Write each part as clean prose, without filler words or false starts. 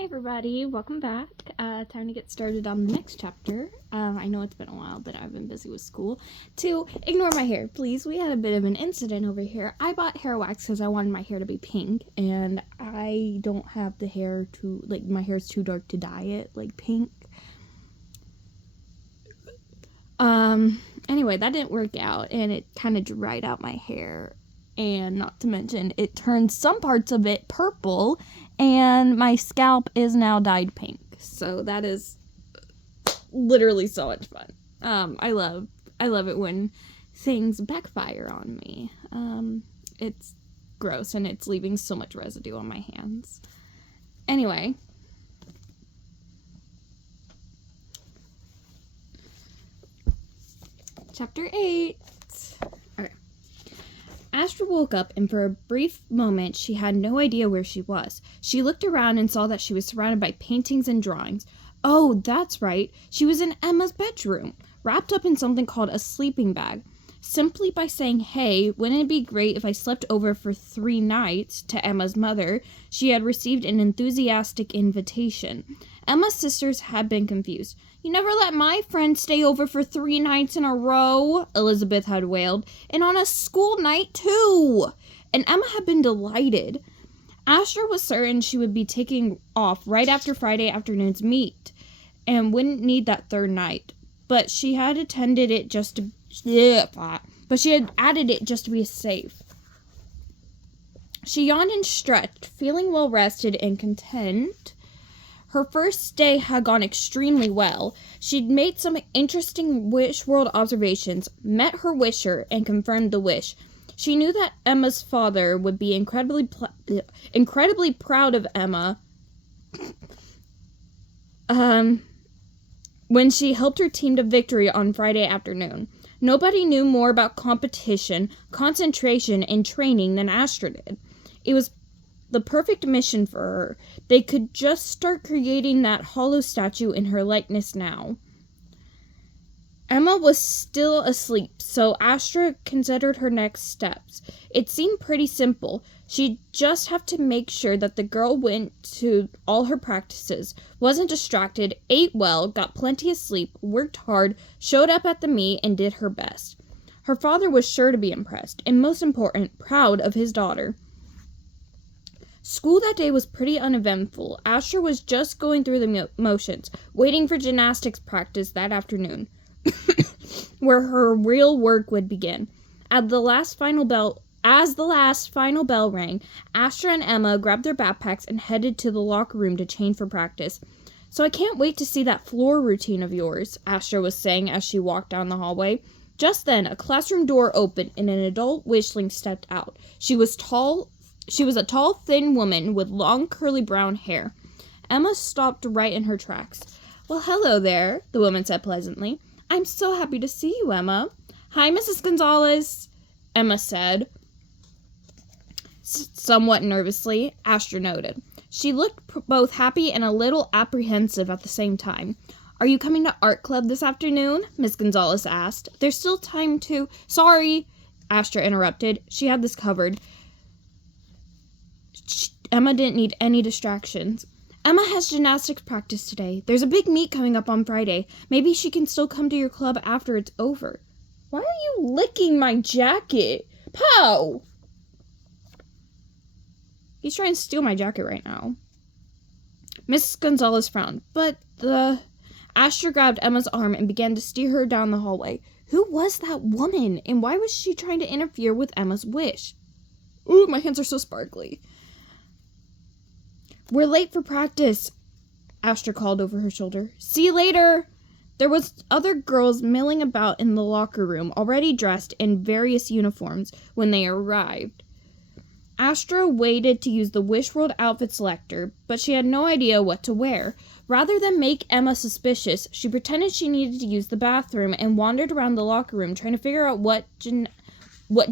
Hi everybody, welcome back. Time to get started on the next chapter. I know it's been a while, but I've been busy with school. Ignore my hair, please. We had a bit of an incident over here. I bought hair wax because I wanted my hair to be pink, and I don't have the hair to, my hair is too dark to dye it, pink. Anyway, that didn't work out, and it kind of dried out my hair. And not to mention, it turned some parts of it purple, and my scalp is now dyed pink. So that is literally so much fun. I love it when things backfire on me. It's gross, and it's leaving so much residue on my hands. Anyway. Chapter 8. Okay. Astra woke up, and for a brief moment, she had no idea where she was. She looked around and saw that she was surrounded by paintings and drawings. Oh, that's right. She was in Emma's bedroom, wrapped up in something called a sleeping bag. Simply by saying, "Hey, wouldn't it be great if I slept over for 3 nights?" to Emma's mother, she had received an enthusiastic invitation. Emma's sisters had been confused. "You never let my friend stay over for 3 nights in a row," Elizabeth had wailed, "and on a school night, too." And Emma had been delighted. Astra was certain she would be taking off right after Friday afternoon's meet, and wouldn't need that 3rd night. But she had added it just to be safe. She yawned and stretched, feeling well rested and content. Her first day had gone extremely well. She'd made some interesting wish world observations, met her wisher, and confirmed the wish. She knew that Emma's father would be incredibly proud of Emma when she helped her team to victory on Friday afternoon. Nobody knew more about competition, concentration, and training than Astra did. It was the perfect mission for her. They could just start creating that hollow statue in her likeness now. Emma was still asleep, so Astra considered her next steps. It seemed pretty simple. She'd just have to make sure that the girl went to all her practices, wasn't distracted, ate well, got plenty of sleep, worked hard, showed up at the meet, and did her best. Her father was sure to be impressed, and most important, proud of his daughter. School that day was pretty uneventful. Astra was just going through the motions, waiting for gymnastics practice that afternoon, where her real work would begin. As the last final bell rang, Astra and Emma grabbed their backpacks and headed to the locker room to change for practice. "So I can't wait to see that floor routine of yours," Astra was saying as she walked down the hallway. Just then, a classroom door opened and an adult wishling stepped out. She was a tall, thin woman with long, curly brown hair. Emma stopped right in her tracks. "Well, hello there," the woman said pleasantly. "I'm so happy to see you, Emma." "Hi, Mrs. Gonzalez," Emma said, somewhat nervously. Astra noted. She looked both happy and a little apprehensive at the same time. "Are you coming to art club this afternoon?" Miss Gonzalez asked. "There's still time to—" "Sorry," Astra interrupted. She had this covered. Emma didn't need any distractions. "Emma has gymnastics practice today. There's a big meet coming up on Friday. Maybe she can still come to your club after it's over." "Why are you licking my jacket? Pow!" "He's trying to steal my jacket right now." Miss Gonzalez frowned, Astra grabbed Emma's arm and began to steer her down the hallway. Who was that woman, and why was she trying to interfere with Emma's wish? Ooh, my hands are so sparkly. "We're late for practice," Astra called over her shoulder. "See you later." There was other girls milling about in the locker room, already dressed in various uniforms when they arrived. Astra waited to use the Wish World outfit selector, but she had no idea what to wear. Rather than make Emma suspicious, she pretended she needed to use the bathroom and wandered around the locker room trying to figure out what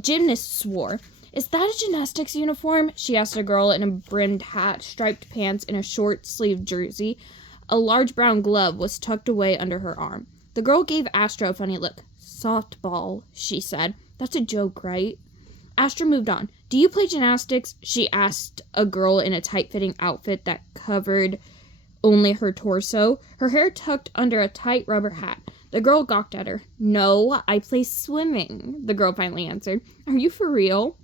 gymnasts wore. "Is that a gymnastics uniform?" she asked a girl in a brimmed hat, striped pants, and a short-sleeved jersey. A large brown glove was tucked away under her arm. The girl gave Astra a funny look. "Softball," she said. "That's a joke, right?" Astra moved on. Do you play gymnastics? She asked a girl in a tight-fitting outfit that covered only her torso, her hair tucked under a tight rubber hat. The girl gawked at her. No, I play swimming, the girl finally answered. Are you for real?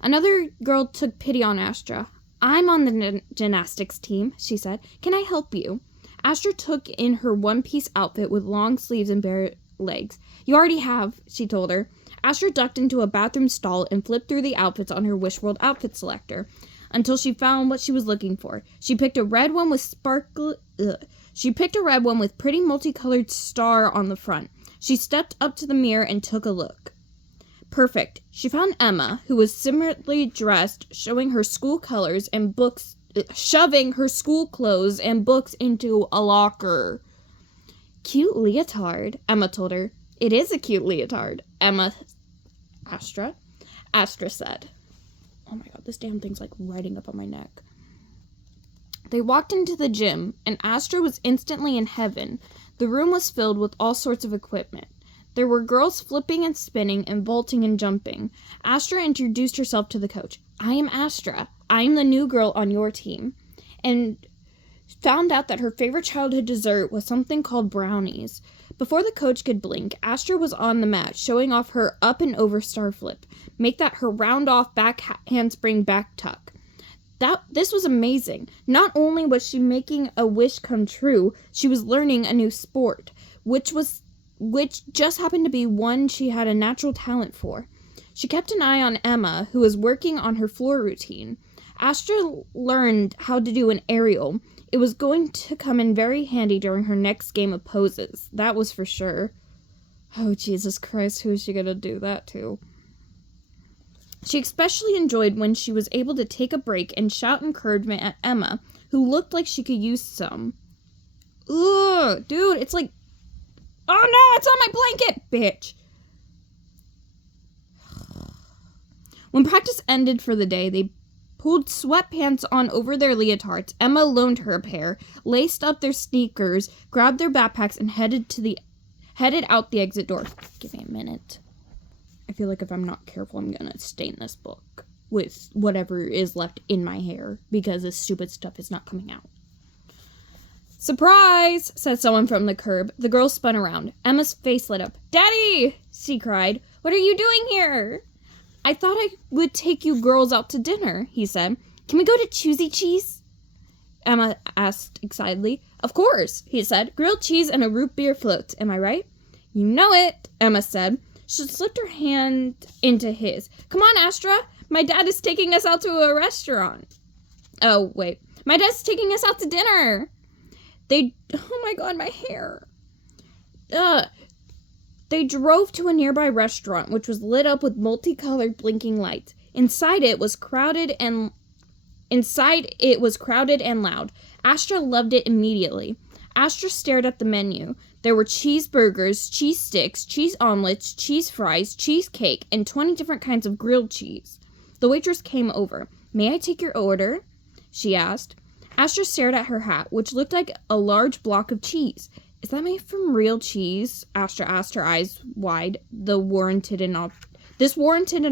Another girl took pity on Astra. I'm on the gymnastics team, she said. Can I help you? Astra took in her one-piece outfit with long sleeves and bare legs. You already have, she told her. Astra ducked into a bathroom stall and flipped through the outfits on her Wishworld outfit selector until she found what she was looking for. She picked a red one with pretty multicolored star on the front. She stepped up to the mirror and took a look. Perfect. She found Emma, who was similarly dressed, shoving her school clothes and books into a locker. Cute leotard, Emma told her. It is a cute leotard, Astra said. Oh my god, this damn thing's like riding up on my neck. They walked into the gym, and Astra was instantly in heaven. The room was filled with all sorts of equipment. There were girls flipping and spinning and vaulting and jumping. Astra introduced herself to the coach. I am Astra. I am the new girl on your team. And found out that her favorite childhood dessert was something called brownies. Before the coach could blink, Astra was on the mat, showing off her up and over star flip. Make that her round off back handspring back tuck. This was amazing. Not only was she making a wish come true, she was learning a new sport, which just happened to be one she had a natural talent for. She kept an eye on Emma, who was working on her floor routine. Astra learned how to do an aerial. It was going to come in very handy during her next game of poses. That was for sure. Oh, Jesus Christ, who is she going to do that to? She especially enjoyed when she was able to take a break and shout encouragement at Emma, who looked like she could use some. Ugh, dude, it's like... Oh no, it's on my blanket, bitch! When practice ended for the day, they pulled sweatpants on over their leotards. Emma loaned her a pair, laced up their sneakers, grabbed their backpacks, and headed out the exit door. Give me a minute. I feel like if I'm not careful, I'm gonna stain this book with whatever is left in my hair because this stupid stuff is not coming out. Surprise! Said someone from the curb. The girl spun around. Emma's face lit up. Daddy! She cried. What are you doing here? I thought I would take you girls out to dinner, he said. Can we go to Choosy Cheese? Emma asked excitedly. Of course, he said. Grilled cheese and a root beer float. Am I right? You know it, Emma said. She slipped her hand into his. Come on, Astra. My dad is taking us out to a restaurant. Oh, wait. My dad's taking us out to dinner. Oh my god, my hair. They drove to a nearby restaurant, which was lit up with multicolored blinking lights. Inside it was crowded and loud. Astra loved it immediately. Astra stared at the menu. There were cheeseburgers, cheese sticks, cheese omelets, cheese fries, cheesecake, and 20 different kinds of grilled cheese. The waitress came over. May I take your order? She asked. Astra stared at her hat, which looked like a large block of cheese. Is that made from real cheese? Astra asked, her eyes wide. This warranted an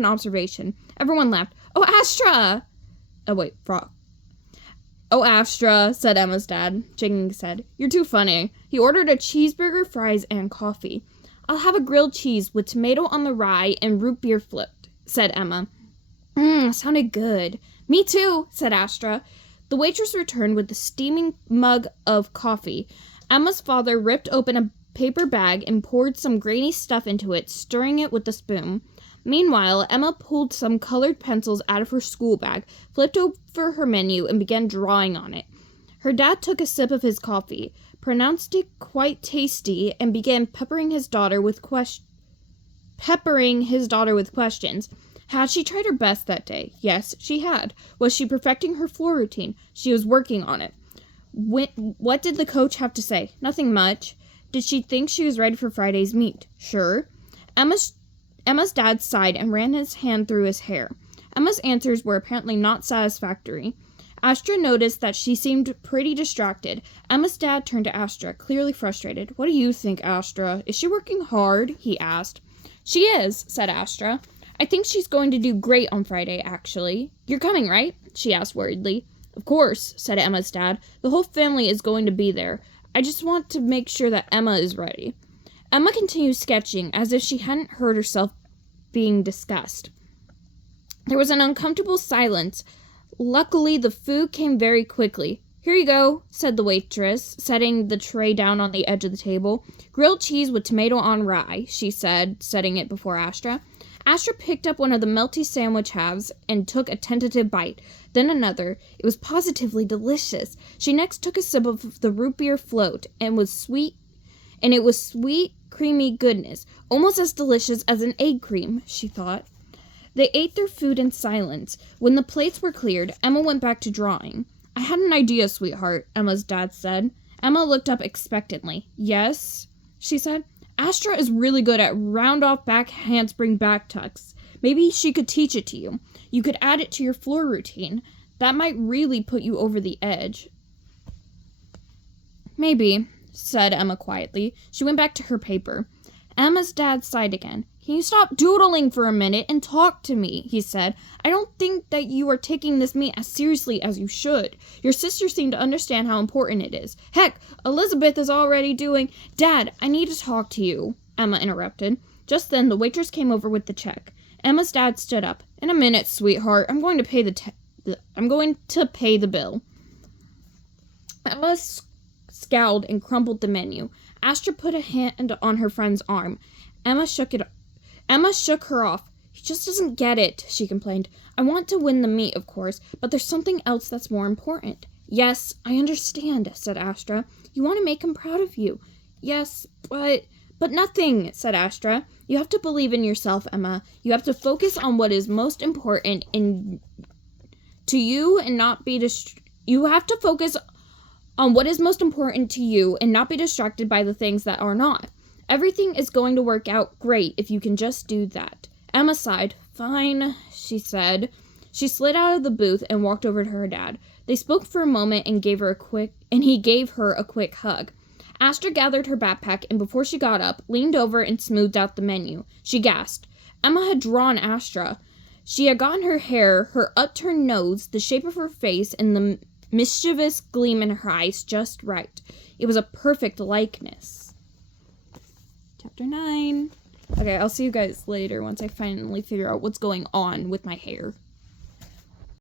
observation. Everyone laughed. Oh, Astra! Oh, wait, frog. Oh, Astra, said Emma's dad, shaking his head. You're too funny. He ordered a cheeseburger, fries, and coffee. I'll have a grilled cheese with tomato on the rye and root beer flipped, said Emma. Sounded good. Me too, said Astra. The waitress returned with a steaming mug of coffee. Emma's father ripped open a paper bag and poured some grainy stuff into it, stirring it with a spoon. Meanwhile, Emma pulled some colored pencils out of her school bag, flipped over her menu, and began drawing on it. Her dad took a sip of his coffee, pronounced it quite tasty, and began peppering his daughter with questions. Had she tried her best that day? Yes, she had. Was she perfecting her floor routine? She was working on it. What did the coach have to say? Nothing much. Did she think she was ready for Friday's meet? Sure. Emma's dad sighed and ran his hand through his hair. Emma's answers were apparently not satisfactory. Astra noticed that she seemed pretty distracted. Emma's dad turned to Astra, clearly frustrated. What do you think, Astra? Is she working hard? He asked. She is, said Astra. I think she's going to do great on Friday, actually. You're coming, right? She asked worriedly. Of course, said Emma's dad. The whole family is going to be there. I just want to make sure that Emma is ready. Emma continued sketching as if she hadn't heard herself being discussed. There was an uncomfortable silence. Luckily, the food came very quickly. Here you go, said the waitress, setting the tray down on the edge of the table. Grilled cheese with tomato on rye, she said, setting it before Astra. Astra picked up one of the melty sandwich halves and took a tentative bite, then another. It was positively delicious. She next took a sip of the root beer float, and it was sweet, creamy goodness, almost as delicious as an egg cream, she thought. They ate their food in silence. When the plates were cleared, Emma went back to drawing. I had an idea, sweetheart, Emma's dad said. Emma looked up expectantly. Yes, she said. Astra is really good at round-off back handspring back tucks. Maybe she could teach it to you. You could add it to your floor routine. That might really put you over the edge. Maybe, said Emma quietly. She went back to her paper. Emma's dad sighed again. Can you stop doodling for a minute and talk to me, he said. I don't think that you are taking this meet as seriously as you should. Your sisters seem to understand how important it is. Heck, Elizabeth is already doing... Dad, I need to talk to you, Emma interrupted. Just then, the waitress came over with the check. Emma's dad stood up. In a minute, sweetheart. I'm going to pay the bill. Emma scowled and crumpled the menu. Astra put a hand on her friend's arm. Emma shook her off. He just doesn't get it, she complained. I want to win the meet, of course, but there's something else that's more important. Yes, I understand, said Astra. You want to make him proud of you. Yes, but nothing, said Astra. You have to believe in yourself, Emma. You have to focus on what is most important to you and not be You have to focus on what is most important to you and not be distracted by the things that are not. Everything is going to work out great if you can just do that. Emma sighed. Fine, she said. She slid out of the booth and walked over to her dad. They spoke for a moment and he gave her a quick hug. Astra gathered her backpack and before she got up, leaned over and smoothed out the menu. She gasped. Emma had drawn Astra. She had gotten her hair, her upturned nose, the shape of her face, and the mischievous gleam in her eyes just right. It was a perfect likeness. Chapter 9. Okay, I'll see you guys later once I finally figure out what's going on with my hair.